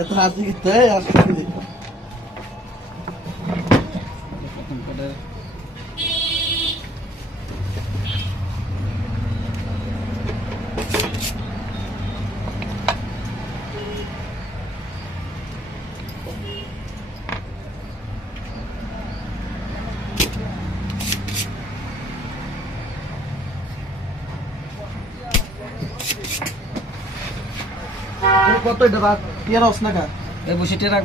এত রাজি কিতে আসলে কত এটা রাত টিয়ার অস না কা এই বসিতে রাখ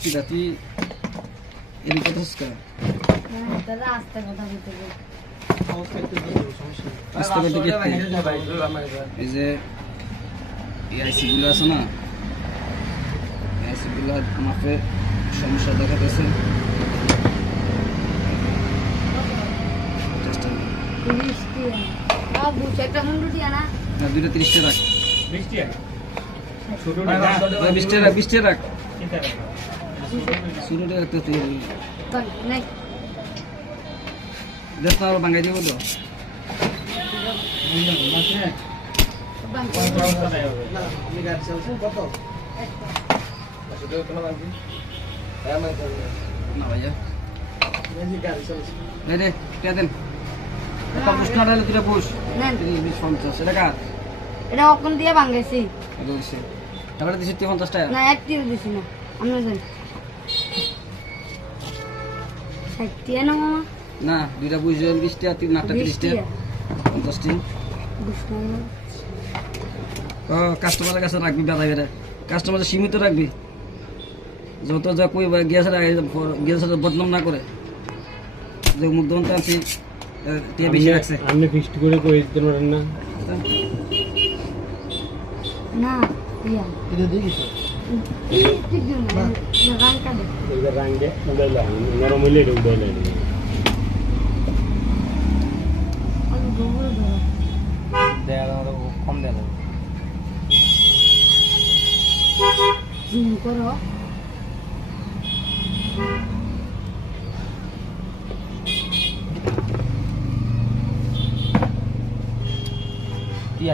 কি রাতি এর কত স্কা দাদা আস্তে কথা বলতে আস্তে করতে কি এই যে এই আইসি গুলো আছে না আইসি গুলো মাপে সমস্যা দেখা দিয়েছে বাবু একটা মুন্ডু দিয়া না না দুইটা 30 টাকা রাখ 20 টাকা ছোট 20 টাকা রাখ শুরু টাকা তো তুই নাই দেখ না বাঙ্গাই দিব তো না আমি গাড়ি চালাচ্ছি কত না ভাইয়া এই গাড়ি চালাচ্ছি এই রে কে দেন একটা প্রশ্ন আড়ালে তুই বস নেন 30 টাকা এটা অকন দিয়ে ভাঙাইছি তারপরে দিছি 50 টাকা না এক টির দিছি না আমরা যাই সাইটিয়া না মামা না দুইটা বুঝে 20 টাকা 3 নাটটা 30 টাকা 50 টাকা ও কাস্টমারের কাছে রাখবি বাধা করে কাস্টমার সীমিত রাখবি যত যা কই গ্যাসের বদনাম না করে যে মুখ দন্ত আছে টিয়া বেশি রাখছে আপনি ফিক্সড করে কই দিতে পারেন না না ইয়া এটা দেখি তো ঠিক না রাং কাটে এই রং দে মোবাইল নরম হইলে এটা উড়াই লাগে আমি গোবর ধরো দেয়া কম দেয়া লাগে জুম করো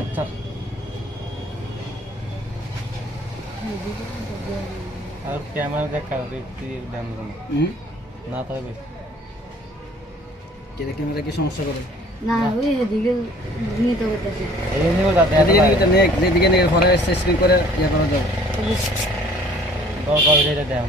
আচ্ছা আর ক্যামেরা দেখা দেখতে দাম না থাকবে কে ক্যামেরা কি সমস্যা করে না ওই এদিকে নিতে হইতাছে এই নিও দাদা এদিকে নিতে নেক যেদিকে নেক ঘরে স্ক্রিন করে ইয়া করা যাবে দরকার হলে এটা দেয়